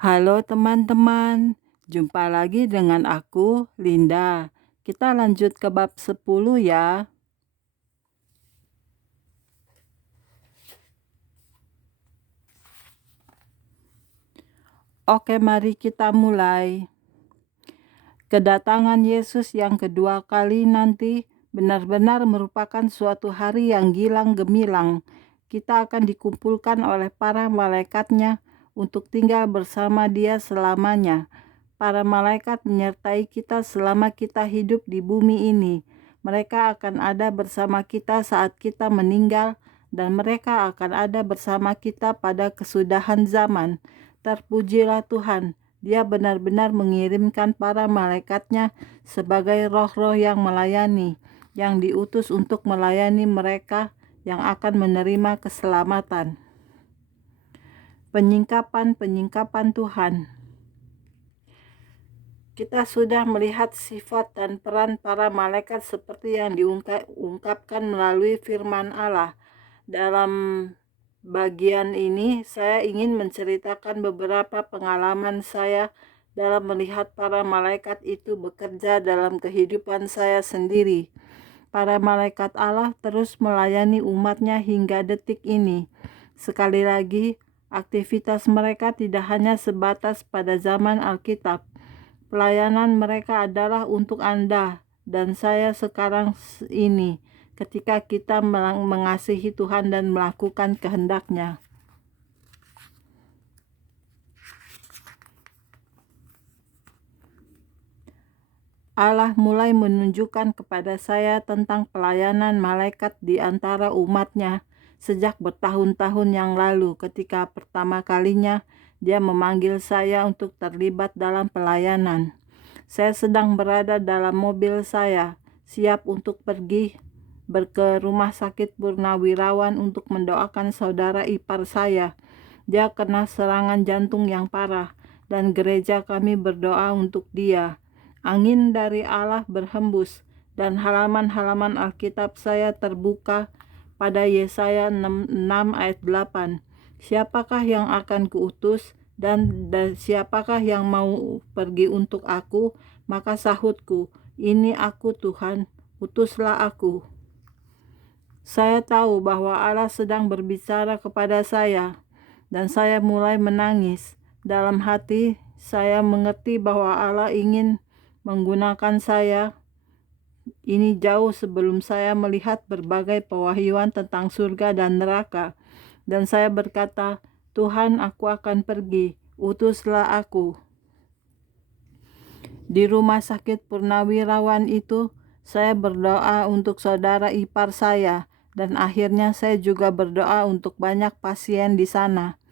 Halo teman-teman, jumpa lagi dengan aku, Linda. Kita lanjut ke bab 10 ya. Oke, mari kita mulai. Kedatangan Yesus yang kedua kali nanti benar-benar merupakan suatu hari yang gilang gemilang. Kita akan dikumpulkan oleh para malaikatnya untuk tinggal bersama Dia selamanya. Para malaikat menyertai kita selama kita hidup di bumi ini. Mereka akan ada bersama kita saat kita meninggal, dan mereka akan ada bersama kita pada kesudahan zaman. Terpujilah Tuhan, Dia benar-benar mengirimkan para malaikatnya sebagai roh-roh yang melayani, yang diutus untuk melayani mereka yang akan menerima keselamatan. Penyingkapan Tuhan. Kita sudah melihat sifat dan peran para malaikat seperti yang diungkapkan melalui firman Allah. Dalam bagian ini, saya ingin menceritakan beberapa pengalaman saya dalam melihat para malaikat itu bekerja dalam kehidupan saya sendiri. Para malaikat Allah terus melayani umatnya hingga detik ini. Sekali lagi, aktivitas mereka tidak hanya sebatas pada zaman Alkitab. Pelayanan mereka adalah untuk Anda dan saya sekarang ini, ketika kita mengasihi Tuhan dan melakukan kehendak-Nya. Allah mulai menunjukkan kepada saya tentang pelayanan malaikat di antara umat-Nya sejak bertahun-tahun yang lalu, ketika pertama kalinya Dia memanggil saya untuk terlibat dalam pelayanan. Saya sedang berada dalam mobil saya, siap untuk pergi ke rumah sakit Purnawirawan untuk mendoakan saudara ipar saya. Dia kena serangan jantung yang parah, dan gereja kami berdoa untuk dia. Angin dari Allah berhembus, dan halaman-halaman Alkitab saya terbuka pada Yesaya 6 ayat 8. Siapakah yang akan kuutus, dan siapakah yang mau pergi untuk aku? Maka sahutku, ini aku Tuhan, utuslah aku. Saya tahu bahwa Allah sedang berbicara kepada saya, dan saya mulai menangis. Dalam hati, saya mengerti bahwa Allah ingin menggunakan saya. Ini jauh sebelum saya melihat berbagai pewahyuan tentang surga dan neraka. Dan saya berkata, Tuhan, aku akan pergi, utuslah aku. Di rumah sakit Purnawirawan itu, saya berdoa untuk saudara ipar saya, dan akhirnya saya juga berdoa untuk banyak pasien di sana.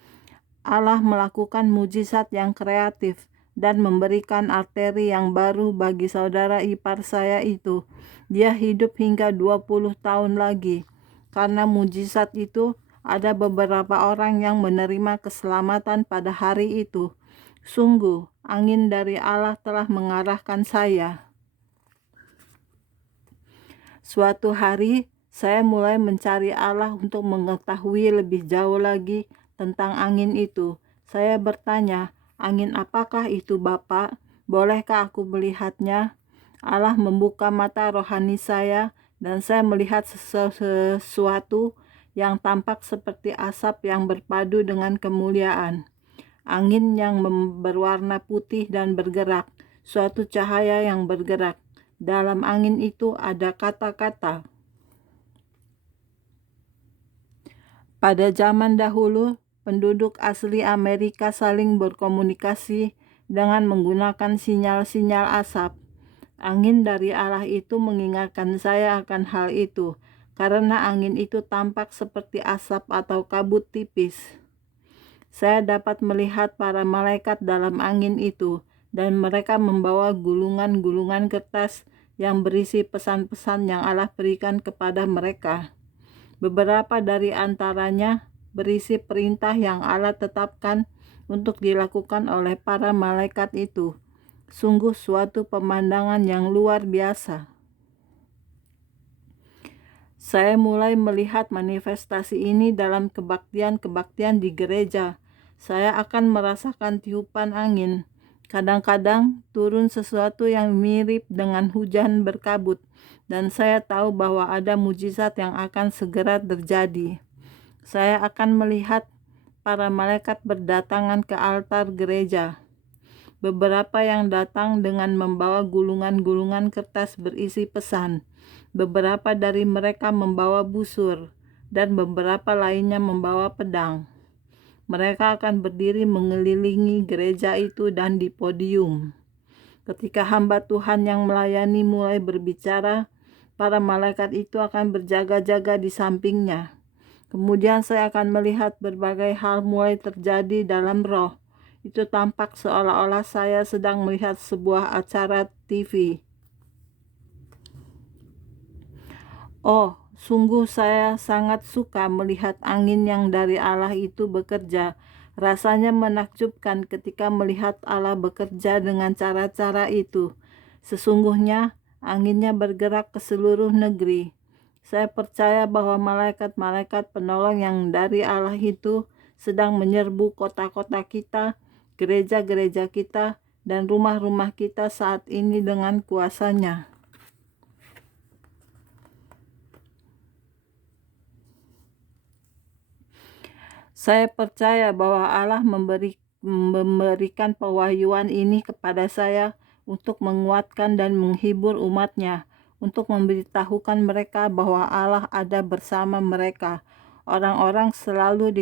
Allah melakukan mujizat yang kreatif dan memberikan arteri yang baru bagi saudara ipar saya itu. Dia hidup hingga 20 tahun lagi. Karena mujizat itu, ada beberapa orang yang menerima keselamatan pada hari itu. Sungguh, angin dari Allah telah mengarahkan saya. Suatu hari, saya mulai mencari Allah untuk mengetahui lebih jauh lagi tentang angin itu. Saya bertanya, angin apakah itu Bapak? Bolehkah aku melihatnya? Allah membuka mata rohani saya, dan saya melihat sesuatu yang tampak seperti asap yang berpadu dengan kemuliaan. Angin yang berwarna putih dan bergerak, suatu cahaya yang bergerak. Dalam angin itu ada kata-kata. Pada zaman dahulu, penduduk asli Amerika saling berkomunikasi dengan menggunakan sinyal-sinyal asap. Angin dari Allah itu mengingatkan saya akan hal itu, karena angin itu tampak seperti asap atau kabut tipis. Saya dapat melihat para malaikat dalam angin itu, dan mereka membawa gulungan-gulungan kertas yang berisi pesan-pesan yang Allah berikan kepada mereka. Beberapa dari antaranya berisi perintah yang Allah tetapkan untuk dilakukan oleh para malaikat itu. Sungguh suatu pemandangan yang luar biasa. Saya mulai melihat manifestasi ini dalam kebaktian-kebaktian di gereja. Saya akan merasakan tiupan angin. Kadang-kadang turun sesuatu yang mirip dengan hujan berkabut, dan saya tahu bahwa ada mujizat yang akan segera terjadi. Saya akan melihat para malaikat berdatangan ke altar gereja. Beberapa yang datang dengan membawa gulungan-gulungan kertas berisi pesan. Beberapa dari mereka membawa busur, dan beberapa lainnya membawa pedang. Mereka akan berdiri mengelilingi gereja itu dan di podium. Ketika hamba Tuhan yang melayani mulai berbicara, para malaikat itu akan berjaga-jaga di sampingnya. Kemudian saya akan melihat berbagai hal mulai terjadi dalam roh. Itu tampak seolah-olah saya sedang melihat sebuah acara TV. Oh, sungguh saya sangat suka melihat angin yang dari Allah itu bekerja. Rasanya menakjubkan ketika melihat Allah bekerja dengan cara-cara itu. Sesungguhnya anginnya bergerak ke seluruh negeri. Saya percaya bahwa malaikat-malaikat penolong yang dari Allah itu sedang menyerbu kota-kota kita, gereja-gereja kita, dan rumah-rumah kita saat ini dengan kuasanya. Saya percaya bahwa Allah memberikan pewahyuan ini kepada saya untuk menguatkan dan menghibur umatnya, untuk memberitahukan mereka bahwa Allah ada bersama mereka. Orang-orang selalu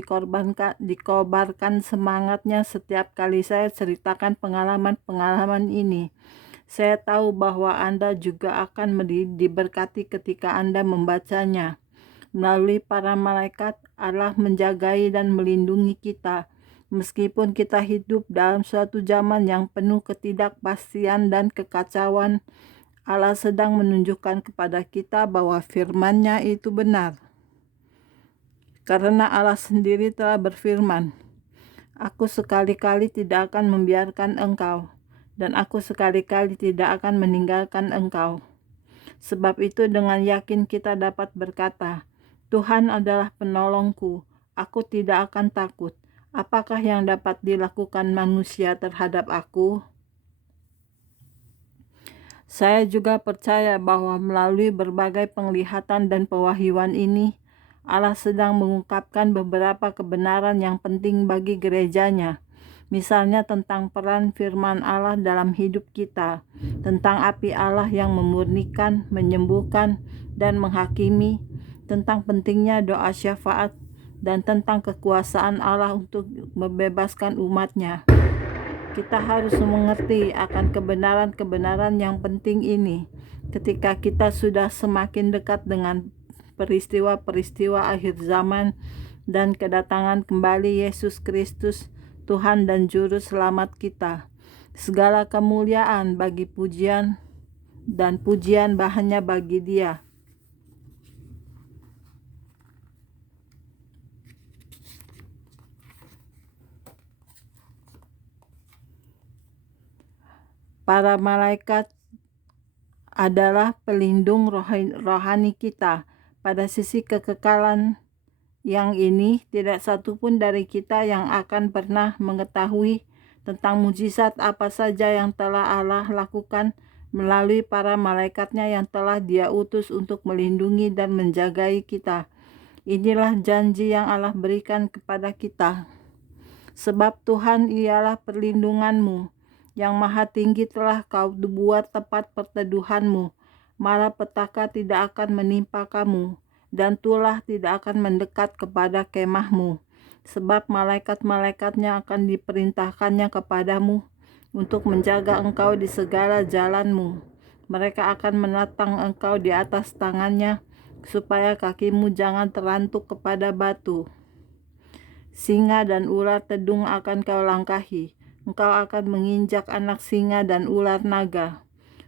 dikobarkan semangatnya setiap kali saya ceritakan pengalaman-pengalaman ini. Saya tahu bahwa Anda juga akan diberkati ketika Anda membacanya. Melalui para malaikat, Allah menjagai dan melindungi kita. Meskipun kita hidup dalam suatu zaman yang penuh ketidakpastian dan kekacauan, Allah sedang menunjukkan kepada kita bahwa firman-Nya itu benar. Karena Allah sendiri telah berfirman, "Aku sekali-kali tidak akan membiarkan engkau, dan aku sekali-kali tidak akan meninggalkan engkau." Sebab itu dengan yakin kita dapat berkata, Tuhan adalah penolongku, aku tidak akan takut. Apakah yang dapat dilakukan manusia terhadap aku? Saya juga percaya bahwa melalui berbagai penglihatan dan pewahyuan ini, Allah sedang mengungkapkan beberapa kebenaran yang penting bagi gerejanya. Misalnya tentang peran firman Allah dalam hidup kita, tentang api Allah yang memurnikan, menyembuhkan, dan menghakimi, tentang pentingnya doa syafaat, dan tentang kekuasaan Allah untuk membebaskan umatnya. Kita harus mengerti akan kebenaran-kebenaran yang penting ini ketika kita sudah semakin dekat dengan peristiwa-peristiwa akhir zaman dan kedatangan kembali Yesus Kristus, Tuhan dan Juru Selamat kita. Segala kemuliaan bagi pujian dan pujian hanya bagi Dia. Para malaikat adalah pelindung rohani kita. Pada sisi kekekalan yang ini, tidak satupun dari kita yang akan pernah mengetahui tentang mujizat apa saja yang telah Allah lakukan melalui para malaikatnya yang telah Dia utus untuk melindungi dan menjagai kita. Inilah janji yang Allah berikan kepada kita. Sebab Tuhan ialah perlindunganmu, yang maha tinggi telah kau buat tempat perteduhanmu. Malapetaka tidak akan menimpa kamu, dan tulah tidak akan mendekat kepada kemahmu. Sebab malaikat-malaikatnya akan diperintahkannya kepadamu untuk menjaga engkau di segala jalanmu. Mereka akan menatang engkau di atas tangannya, supaya kakimu jangan terantuk kepada batu. Singa dan ular tedung akan kau langkahi. Engkau akan menginjak anak singa dan ular naga.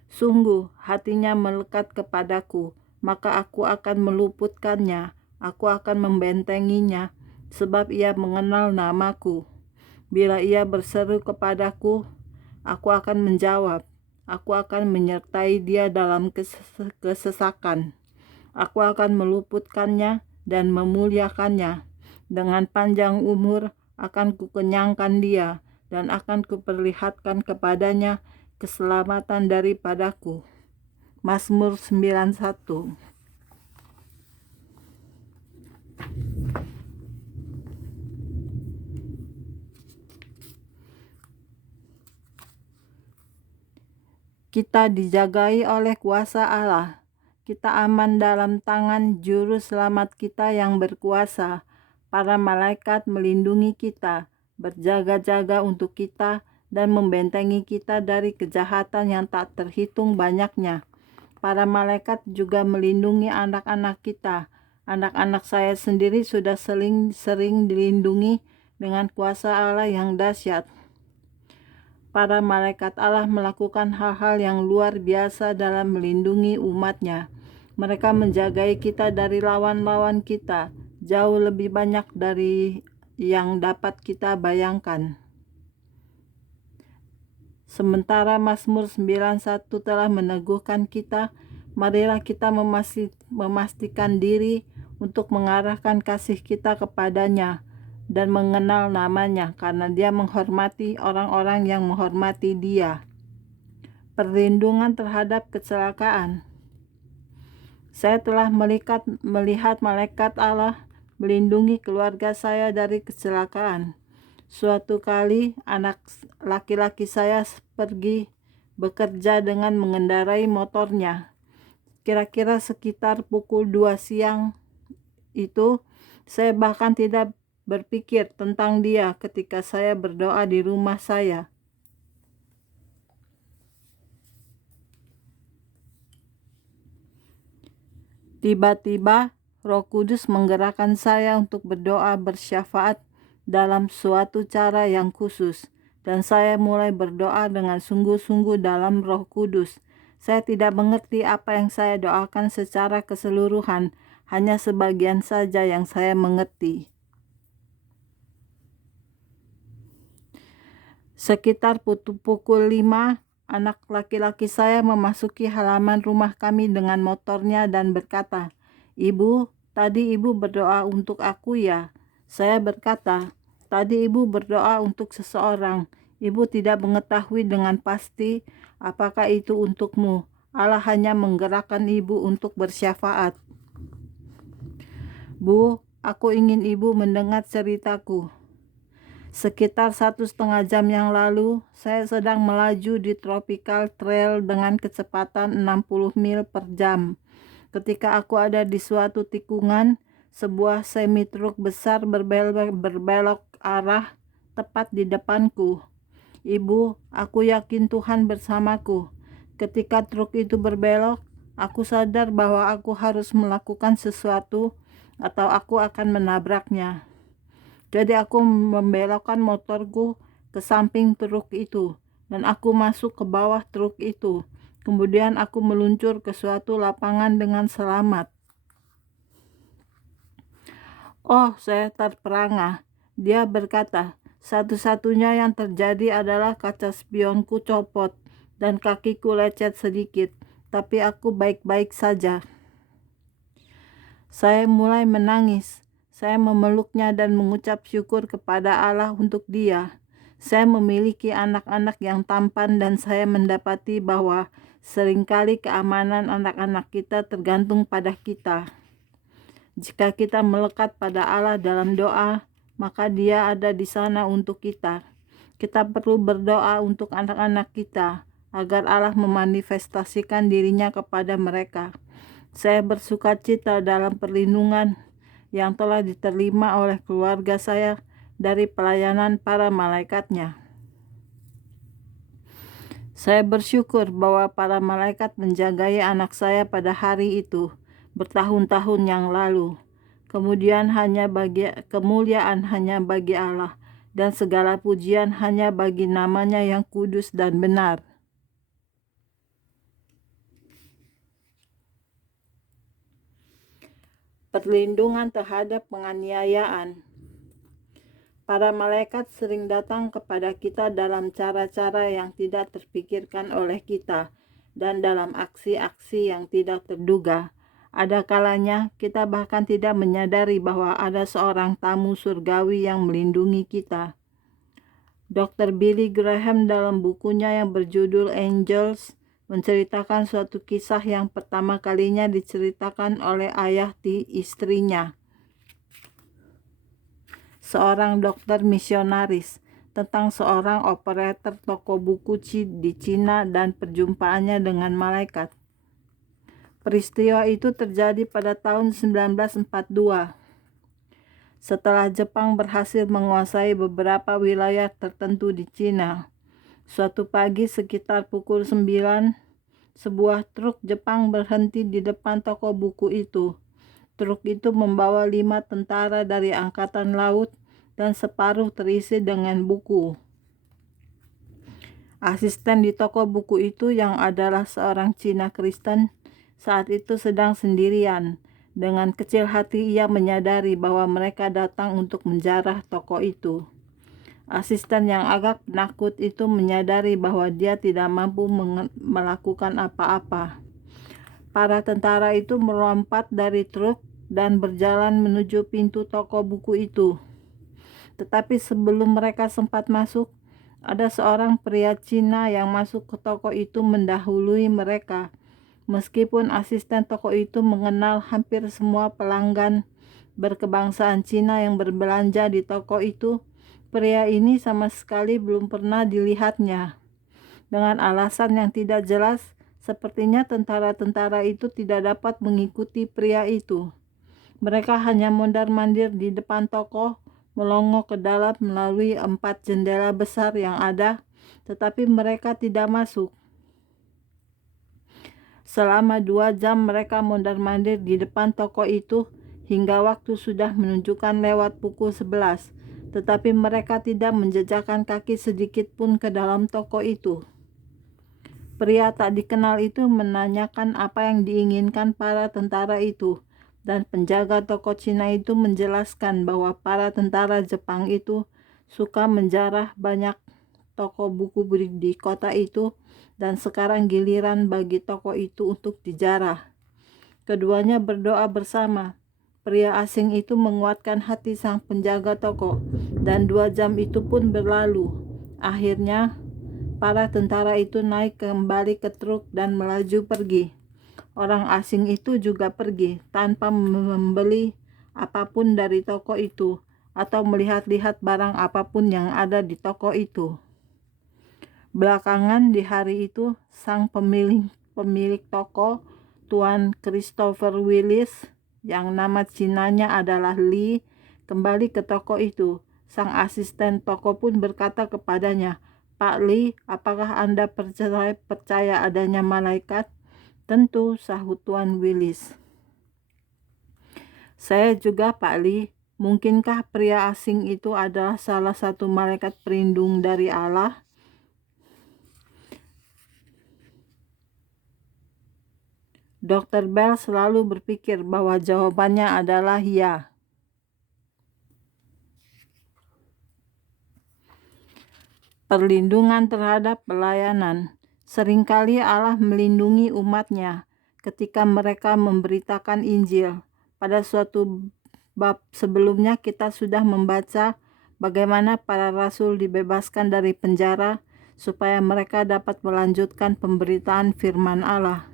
Sungguh, hatinya melekat kepadaku, maka aku akan meluputkannya. Aku akan membentenginya, sebab ia mengenal namaku. Bila ia berseru kepadaku, aku akan menjawab. Aku akan menyertai dia dalam kesesakan. Aku akan meluputkannya dan memuliakannya. Dengan panjang umur, akan kukenyangkan dia, dan akan kuperlihatkan kepadanya keselamatan daripadaku. Mazmur 91. Kita dijagai oleh kuasa Allah. Kita aman dalam tangan juru selamat kita yang berkuasa. Para malaikat melindungi kita, berjaga-jaga untuk kita, dan membentengi kita dari kejahatan yang tak terhitung banyaknya. Para malaikat juga melindungi anak-anak kita. Anak-anak saya sendiri sudah sering dilindungi dengan kuasa Allah yang dahsyat. Para malaikat Allah melakukan hal-hal yang luar biasa dalam melindungi umatnya. Mereka menjagai kita dari lawan-lawan kita, jauh lebih banyak dari yang dapat kita bayangkan. Sementara Mazmur 91 telah meneguhkan kita, marilah kita memastikan diri untuk mengarahkan kasih kita kepadanya dan mengenal namanya, karena dia menghormati orang-orang yang menghormati dia. Perlindungan terhadap kecelakaan. Saya telah melihat malaikat Allah melindungi keluarga saya dari kecelakaan. Suatu kali anak laki-laki saya pergi bekerja dengan mengendarai motornya. Kira-kira sekitar pukul 2 siang itu, saya bahkan tidak berpikir tentang dia ketika saya berdoa di rumah saya. Tiba-tiba Roh Kudus menggerakkan saya untuk berdoa bersyafaat dalam suatu cara yang khusus, dan saya mulai berdoa dengan sungguh-sungguh dalam Roh Kudus. Saya tidak mengerti apa yang saya doakan secara keseluruhan, hanya sebagian saja yang saya mengerti. Sekitar pukul 5, anak laki-laki saya memasuki halaman rumah kami dengan motornya dan berkata, "Ibu, tadi ibu berdoa untuk aku ya?" Saya berkata, "Tadi ibu berdoa untuk seseorang. Ibu tidak mengetahui dengan pasti apakah itu untukmu. Allah hanya menggerakkan ibu untuk bersyafaat." "Bu, aku ingin ibu mendengar ceritaku. Sekitar 1,5 jam yang lalu, saya sedang melaju di Tropical Trail dengan kecepatan 60 mil per jam. Ketika aku ada di suatu tikungan, sebuah semi-truk besar berbelok arah tepat di depanku. Ibu, aku yakin Tuhan bersamaku. Ketika truk itu berbelok, aku sadar bahwa aku harus melakukan sesuatu atau aku akan menabraknya. Jadi aku membelokkan motorku ke samping truk itu, dan aku masuk ke bawah truk itu. Kemudian aku meluncur ke suatu lapangan dengan selamat. Oh, saya terperangah. Dia berkata, satu-satunya yang terjadi adalah kaca spionku copot dan kakiku lecet sedikit, tapi aku baik-baik saja. Saya mulai menangis. Saya memeluknya dan mengucap syukur kepada Allah untuk dia. Saya memiliki anak-anak yang tampan dan saya mendapati bahwa seringkali keamanan anak-anak kita tergantung pada kita. Jika kita melekat pada Allah dalam doa, maka Dia ada di sana untuk kita. Kita perlu berdoa untuk anak-anak kita agar Allah memanifestasikan dirinya kepada mereka. Saya bersukacita dalam perlindungan yang telah diterima oleh keluarga saya dari pelayanan para malaikatnya. Saya bersyukur bahwa para malaikat menjagai anak saya pada hari itu, bertahun-tahun yang lalu. Kemuliaan hanya bagi Allah, dan segala pujian hanya bagi namanya yang kudus dan benar. Perlindungan terhadap penganiayaan. Para malaikat sering datang kepada kita dalam cara-cara yang tidak terpikirkan oleh kita dan dalam aksi-aksi yang tidak terduga. Ada kalanya kita bahkan tidak menyadari bahwa ada seorang tamu surgawi yang melindungi kita. Dr. Billy Graham dalam bukunya yang berjudul Angels menceritakan suatu kisah yang pertama kalinya diceritakan oleh ayah istrinya, seorang dokter misionaris, tentang seorang operator toko buku di Cina dan perjumpaannya dengan malaikat. Peristiwa itu terjadi pada tahun 1942. Setelah Jepang berhasil menguasai beberapa wilayah tertentu di Cina, suatu pagi sekitar pukul 9, sebuah truk Jepang berhenti di depan toko buku itu. Truk itu membawa 5 tentara dari Angkatan Laut dan separuh terisi dengan buku. Asisten di toko buku itu yang adalah seorang Cina Kristen saat itu sedang sendirian. Dengan kecil hati ia menyadari bahwa mereka datang untuk menjarah toko itu. Asisten yang agak penakut itu menyadari bahwa dia tidak mampu melakukan apa-apa. Para tentara itu melompat dari truk dan berjalan menuju pintu toko buku itu. Tetapi sebelum mereka sempat masuk, ada seorang pria Cina yang masuk ke toko itu mendahului mereka. Meskipun asisten toko itu mengenal hampir semua pelanggan berkebangsaan Cina yang berbelanja di toko itu, pria ini sama sekali belum pernah dilihatnya. Dengan alasan yang tidak jelas, sepertinya tentara-tentara itu tidak dapat mengikuti pria itu. Mereka hanya mondar-mandir di depan toko, melongo ke dalam melalui 4 jendela besar yang ada, tetapi mereka tidak masuk. Selama 2 jam mereka mondar-mandir di depan toko itu, hingga waktu sudah menunjukkan lewat pukul 11, tetapi mereka tidak menjejakkan kaki sedikit pun ke dalam toko itu. Pria tak dikenal itu menanyakan apa yang diinginkan para tentara itu, dan penjaga toko Cina itu menjelaskan bahwa para tentara Jepang itu suka menjarah banyak toko buku di kota itu, dan sekarang giliran bagi toko itu untuk dijarah. Keduanya berdoa bersama. Pria asing itu menguatkan hati sang penjaga toko, dan 2 jam itu pun berlalu. Akhirnya, para tentara itu naik kembali ke truk dan melaju pergi. Orang asing itu juga pergi tanpa membeli apapun dari toko itu atau melihat-lihat barang apapun yang ada di toko itu. Belakangan di hari itu, sang pemilik toko, Tuan Christopher Willis, yang nama Cinanya adalah Lee, kembali ke toko itu. Sang asisten toko pun berkata kepadanya, "Pak Lee, apakah Anda percaya adanya malaikat?" "Tentu," sahut Tuan Willis. "Saya juga, Pak Lee. Mungkinkah pria asing itu adalah salah satu malaikat pelindung dari Allah?" Dr. Bell selalu berpikir bahwa jawabannya adalah ya. Perlindungan terhadap pelayanan. Seringkali Allah melindungi umatnya ketika mereka memberitakan Injil. Pada suatu bab sebelumnya kita sudah membaca bagaimana para rasul dibebaskan dari penjara supaya mereka dapat melanjutkan pemberitaan firman Allah.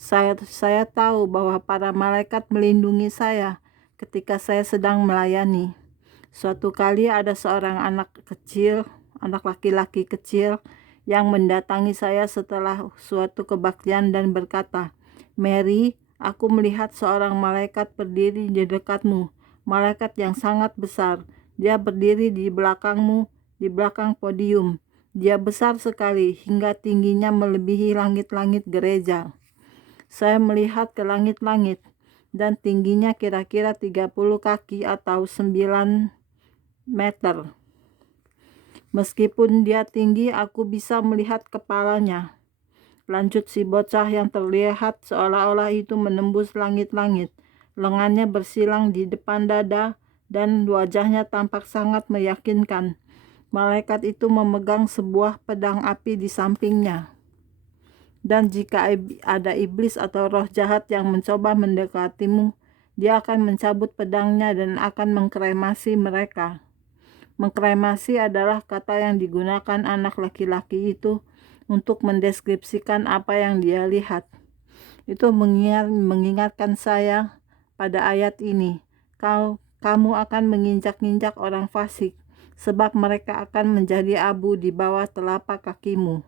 Saya tahu bahwa para malaikat melindungi saya ketika saya sedang melayani. Suatu kali ada seorang anak laki-laki kecil yang mendatangi saya setelah suatu kebaktian dan berkata, "Mary, aku melihat seorang malaikat berdiri di dekatmu, malaikat yang sangat besar. Dia berdiri di belakangmu, di belakang podium. Dia besar sekali hingga tingginya melebihi langit-langit gereja." Saya melihat ke langit-langit, dan tingginya kira-kira 30 kaki atau 9 meter. Meskipun dia tinggi, aku bisa melihat kepalanya. Lanjut si bocah yang terlihat seolah-olah itu menembus langit-langit. Lengannya bersilang di depan dada dan wajahnya tampak sangat meyakinkan. Malaikat itu memegang sebuah pedang api di sampingnya. Dan jika ada iblis atau roh jahat yang mencoba mendekatimu, dia akan mencabut pedangnya dan akan mengkremasi mereka. Mengkremasi adalah kata yang digunakan anak laki-laki itu untuk mendeskripsikan apa yang dia lihat. Itu mengingatkan saya pada ayat ini. Kamu akan menginjak-injak orang fasik, sebab mereka akan menjadi abu di bawah telapak kakimu.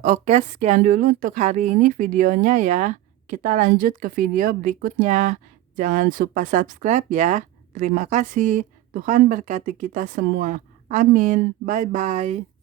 Oke, sekian dulu untuk hari ini videonya ya. Kita lanjut ke video berikutnya. Jangan lupa subscribe ya. Terima kasih. Tuhan berkati kita semua. Amin. Bye-bye.